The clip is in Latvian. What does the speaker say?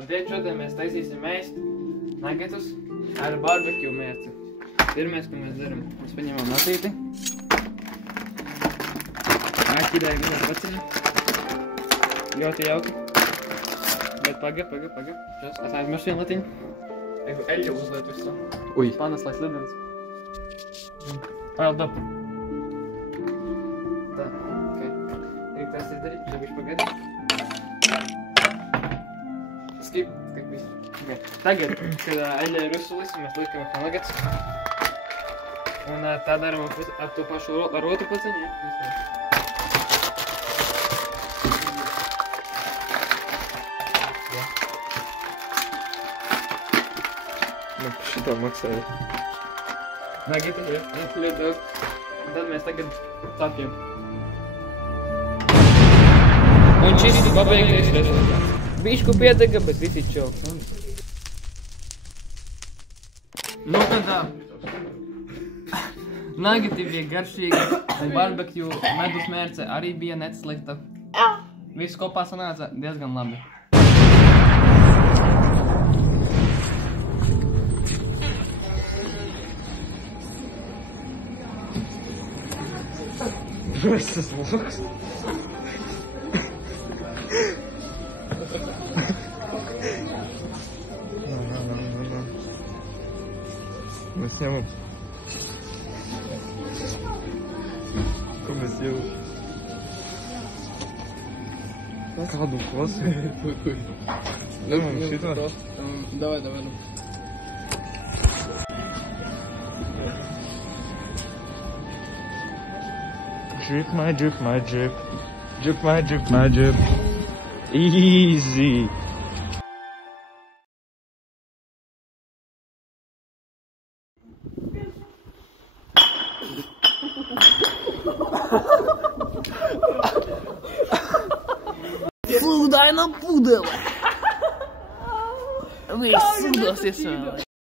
Labdien, šodien mēs taisīsim ēst nagetus ar barbekju mērci. Pirmais, ko mēs daram, mēs paņemam natīti. Aizķidējam vienā pacini. Ļoti jauki. Bet paga. Es aizmiršu vienu latiņu. Eigu eļļu uzliet visu. Ui. Panas, lai slidens. Paild up. Tā, ok. Eigu tas izdarīt, žabiši pagaidi. Skip visu. Okay. Tagad, kad eļļa ir uzsulis, mēs liekam nagets. Un tā daram ar to pašu ar otru paciņu. Man šitā maksāja. Nagetas, jā, ļoti daudz. Un tad mēs tagad cepjam. Un šis ir pabeigtais rezultāts. Bišku piedega, bet visi čau. Nu, kad nageti bija garšīgi, barbekju medus mērce arī bija neslikta. Viss kopā sanāca diezgan labi. Visas loks. Nā. Mēs ņemam. Ko mēs jau? Kādu klasu? Ņemam šitā? Давай. Drip my drip. Drip my drip. Easy. Слудай на пудele! Viss sūdosies vēl.